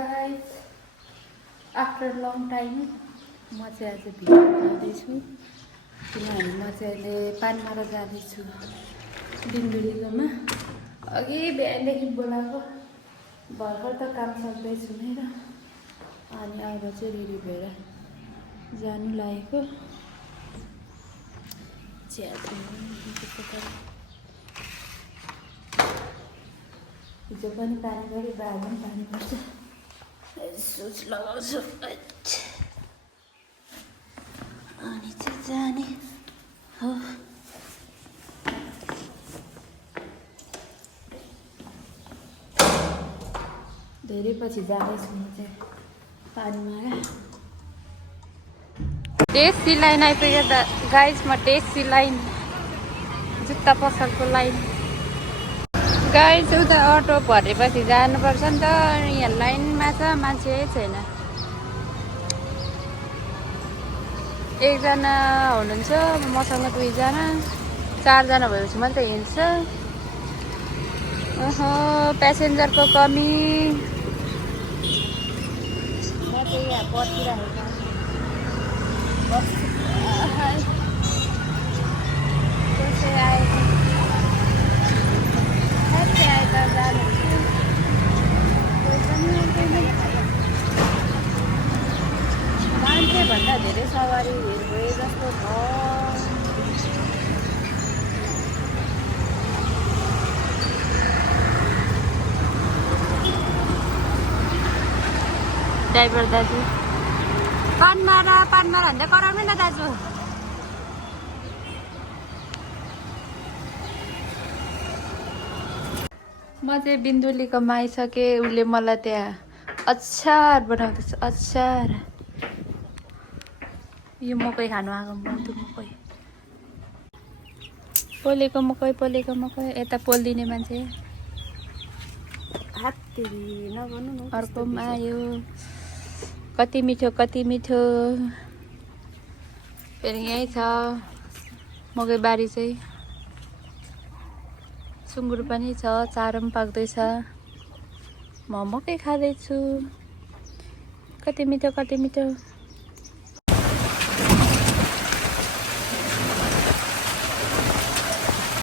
guys, after a long time म चाहिँ आज भिडियो बनाउँदैछु किनभने म चाहिँ अहिले पानमारा जाँदैछु बिन्दुलीकोमा। अघि बिहानदेखि बोलाएको भर्खर त काम सक्दैछु नै र अनि अब चाहिँ रेडी भएर जानु लागेको। हिजो पनि पानी गरी बाह्र पनि पानी पर्छ। सोच लगाउँछु अनि चाहिँ जाने हो। धेरै पछि जाँदैछु म चाहिँ पानीमा। टेस्टी लाइन आइपुग्यो त गाइस, म टेस्टी लाइन जुत्ता पसलको लाइन। गाइस उता अटो भरेपछि जानुपर्छ नि त, यहाँ लाइनमा छ मान्छे छैन। एकजना हुनुहुन्छ मसँग, दुईजना, चारजना भएपछि मात्रै हिँड्छ। प्यासेन्जरको कमी। म चाहिँ यहाँ पर्खिरहेको मान्छे भन्दा धेरै सवारी भए जस्तो छ। ड्राइभर दाजु पानमारा भन्दै कराउनु न दाजु। म चाहिँ बिन्दुलीकोमा आइसकेँ। उसले मलाई त्यहाँ अचार बनाउँदैछ, अचार। यो मकै खानु आएको मधु मकै, पोलेको मकै। यता पोलिदिने मान्छे अर्को पनि आयो। कति मिठो फेरि यहीँ छ मकै बारी चाहिँ। सुँगुर पनि छ, चारो पनि पाक्दैछ। म मकै खाँदैछु। कति मिठो